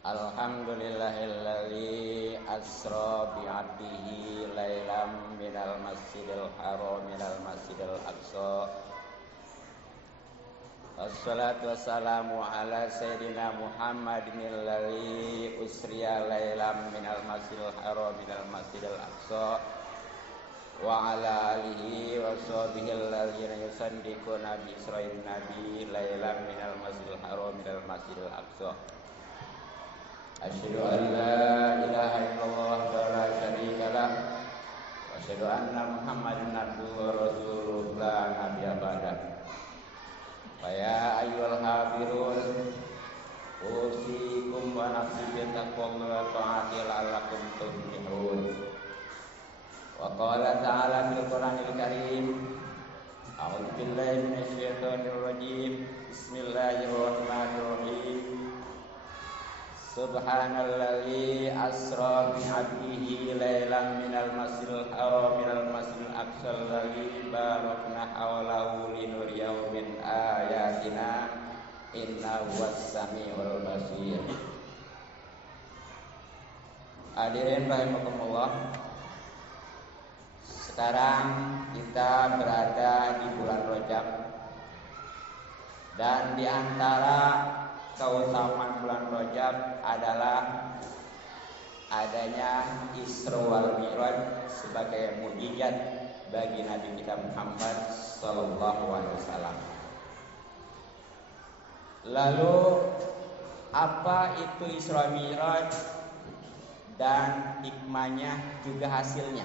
Alhamdulillahilladzi asra bi'abdihi lailam minal masjidil haram minal masjidil aqsa. Wassalatu wassalamu ala sayyidina Muhammadin alladzi usriya lailam minal masjidil haram minal masjidil aqsa wa ala alihi wa sahbihi alladzina yusaddiquna bi isra'il nabi lailam minal masjidil haram minal masjidil aqsa. Asyhadu an la ilaha illallah wa la syarika lah wa asyhadu anna Muhammadan abduhu wa rasuluh la nabiyya ba'da. Fa ya ayyuhal hafirun usikum wa nafsi bi taqwallahi wa ta'ati la'allakum tuflihun. Wa qala ta'ala fil Qur'anil Karim, a'udzu billahi minasy syaithanir rajim. Bismillahirrahmanirrahim. Subhanalladzi asra bi 'abdihi lailan minal masjidil haram minal masjidil aqsa alladzi barakna hawlahu linuriyahu min ayatina innahu was-sami'ul basir. Hadirin rahimakumullah. Sekarang kita berada di bulan Rajab, dan di antara keutamaan bulan Rajab adalah adanya Isra wal Mi'raj sebagai mukjizat bagi Nabi kita Muhammad sallallahu alaihi wasallam. Lalu apa itu Isra Mi'raj dan hikmahnya juga hasilnya?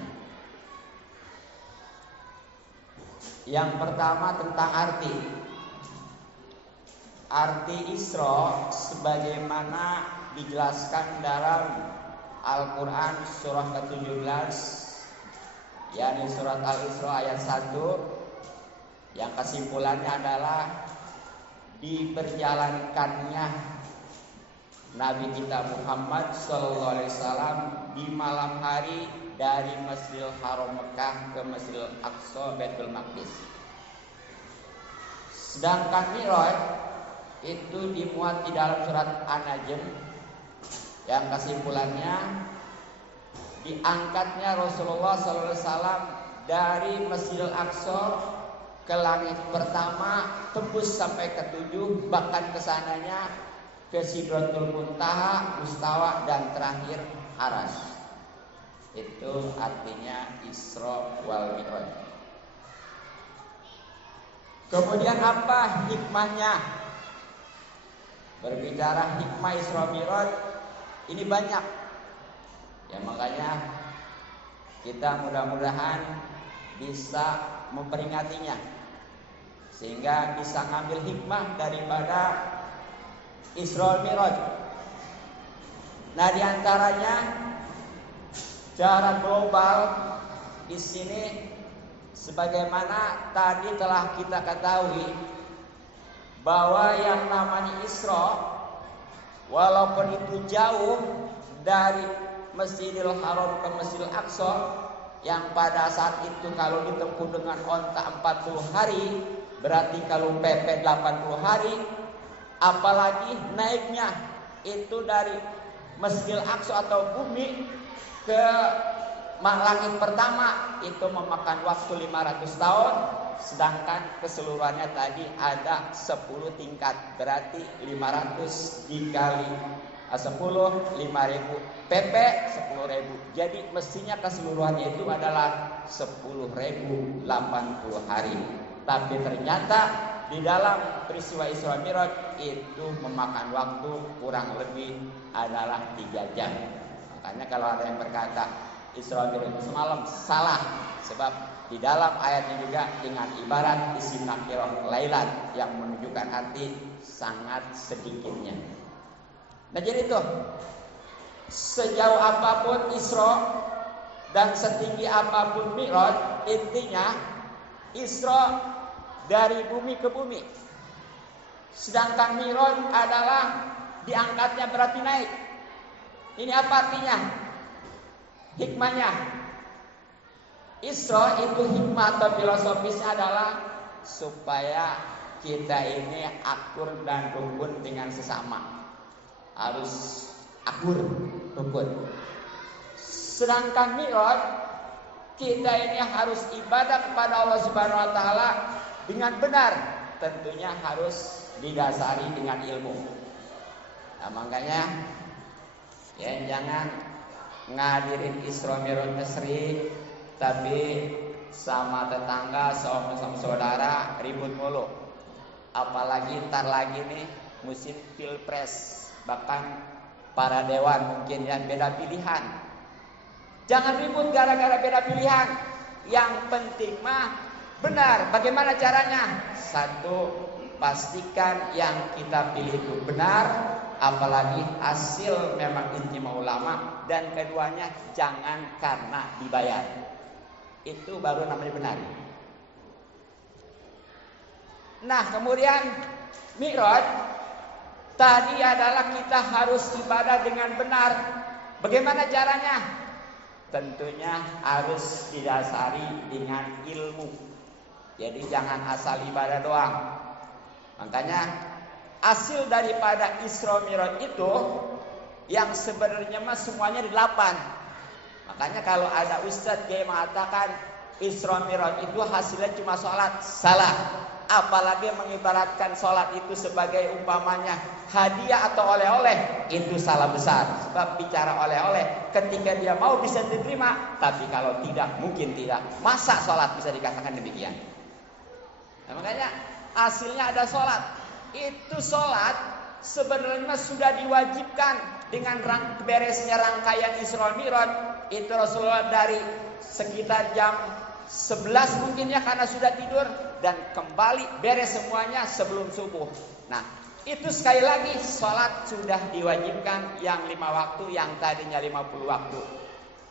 Yang pertama tentang arti. Arti Isra sebagaimana dijelaskan dalam Al-Quran surah ke-17, yakni surat Al-Isra ayat 1, yang kesimpulannya adalah diperjalankannya Nabi kita Muhammad SAW di malam hari dari Masjidil Haram Mekah ke Masjidil Aqsa Baitul Maqdis. Sedangkan Mi'raj itu dimuat di dalam surat An-Najm, yang kesimpulannya diangkatnya Rasulullah SAW dari Masjidil Aqsa ke langit pertama, tembus sampai ke-7, bahkan kesananya ke Sidratul Muntaha, Mustawa, dan terakhir Aras. Itu artinya Isra wal Mi'raj. Kemudian apa hikmahnya? Berbicara hikmah Isra Mi'raj ini banyak, ya, makanya kita mudah-mudahan bisa memperingatinya sehingga bisa ngambil hikmah daripada Isra Mi'raj. Nah, diantaranya secara global di sini sebagaimana tadi telah kita ketahui bahwa yang namanya Isra, walaupun itu jauh dari Masjidil Haram ke Masjidil Aqsa, yang pada saat itu kalau ditempuh dengan onta 40 hari, berarti kalau PP 80 hari, apalagi naiknya itu dari Masjidil Aqsa atau bumi ke langit pertama itu memakan waktu 500 tahun. Sedangkan keseluruhannya tadi ada 10 tingkat, berarti 500 dikali 10, 5.000 PP 10.000. Jadi mestinya keseluruhannya itu adalah 10.080 hari. Tapi ternyata di dalam peristiwa Isra Mi'raj itu memakan waktu kurang lebih adalah 3 jam. Makanya kalau ada yang berkata Isra Mi'raj semalam, salah, sebab di dalam ayatnya juga dengan ibarat isi nakirah lailan yang menunjukkan arti sangat sedikitnya. Nah, jadi itu sejauh apapun Isra dan setinggi apapun Mi'raj, intinya Isra dari bumi ke bumi. Sedangkan Mi'raj adalah diangkatnya, berarti naik. Ini apa artinya? Hikmahnya, Isra itu hikmah atau filosofisnya adalah supaya kita ini akur dan rukun dengan sesama. Harus akur, rukun. Sedangkan Mi'raj, kita ini harus ibadah kepada Allah Subhanahu wa taala dengan benar, tentunya harus didasari dengan ilmu. Nah, makanya ya jangan ngadirin Isra Mi'raj Mesri tapi sama tetangga, sama saudara ribut mulu. Apalagi ntar lagi nih musim pilpres, bahkan para dewan mungkin yang beda pilihan. Jangan ribut gara-gara beda pilihan. Yang penting mah benar. Bagaimana caranya? Satu, pastikan yang kita pilih itu benar, apalagi hasil memang ijtima ulama. Dan keduanya, jangan karena dibayar. Itu baru namanya benar. Nah, kemudian Mi'raj tadi adalah kita harus ibadah dengan benar. Bagaimana caranya? Tentunya harus didasari dengan ilmu. Jadi jangan asal ibadah doang. Makanya hasil daripada Isra Mi'raj itu yang sebenarnya mah semuanya 8. Makanya kalau ada ustadz yang mengatakan Isra Mi'raj itu hasilnya cuma sholat, salah. Apalagi mengibaratkan sholat itu sebagai umpamanya hadiah atau oleh-oleh, itu salah besar. Sebab bicara oleh-oleh, ketika dia mau bisa diterima, tapi kalau tidak, mungkin tidak. Masa sholat bisa dikatakan demikian? Nah, makanya hasilnya ada sholat. Itu sholat sebenarnya sudah diwajibkan dengan beresnya rangkaian Isra Mi'raj. Itu Rasulullah dari sekitar jam 11 mungkin ya, karena sudah tidur, dan kembali beres semuanya sebelum subuh. Nah, itu sekali lagi sholat sudah diwajibkan yang 5 waktu, yang tadinya 50 waktu.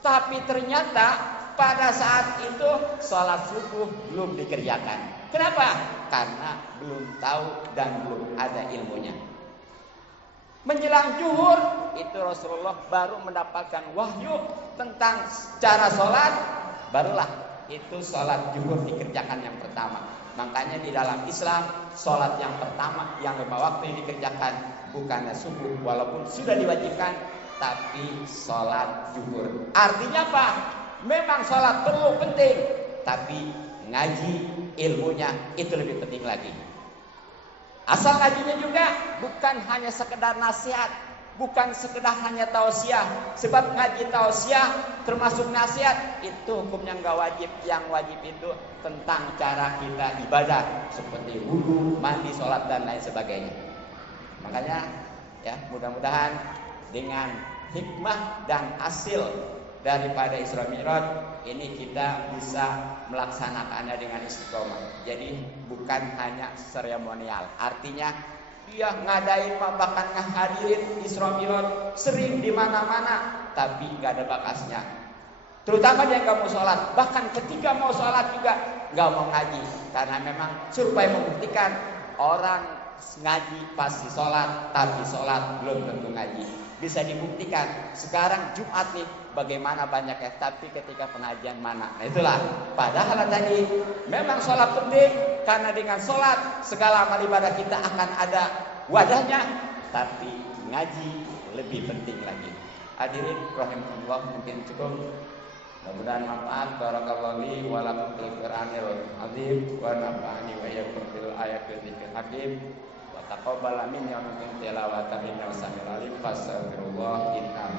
Tapi ternyata pada saat itu sholat subuh belum dikerjakan. Kenapa? Karena belum tahu dan belum ada ilmunya. Menjelang zuhur itu Rasulullah baru mendapatkan wahyu tentang cara sholat, barulah itu sholat zuhur dikerjakan yang pertama. Makanya di dalam Islam sholat yang pertama yang 5 waktu yang dikerjakan bukannya subuh, walaupun sudah diwajibkan, tapi sholat zuhur. Artinya apa? Memang sholat perlu penting, tapi ngaji ilmunya itu lebih penting lagi. Asal ngajinya juga bukan hanya sekedar nasihat, bukan sekedar hanya tausiah. Sebab ngaji tausiah termasuk nasihat itu hukumnya nggak wajib. Yang wajib itu tentang cara kita ibadah, seperti wudu, mandi, sholat dan lain sebagainya. Makanya ya mudah-mudahan dengan hikmah dan hasil daripada Isra Mi'raj ini kita bisa melaksanakannya dengan istiqomah. Jadi bukan hanya seremonial. Artinya dia ngadain bahkan ngehadirin Isra Mi'raj sering di mana-mana, tapi nggak ada bakasnya. Terutama dia nggak mau sholat. Bahkan ketika mau sholat juga nggak mau ngaji, karena memang supaya membuktikan orang ngaji pasti sholat, tapi sholat belum tentu ngaji. Bisa dibuktikan sekarang Jumat nih bagaimana banyaknya, tapi ketika pengajian mana? Nah itulah. Padahal tadi memang sholat penting, karena dengan sholat segala amal ibadah kita akan ada wadahnya, tapi ngaji lebih penting lagi. Hadirin rahimahullah, mungkin cukup. Mudah-mudahan manfaat. Barakallahu li wa lakum fil Qur'anil azim wa nafa'ani wa iyyakum bil ayatil hakim wa taqabbal minni wa minkum tilawatan innahu samiul alim. Fastaghfirullah innahu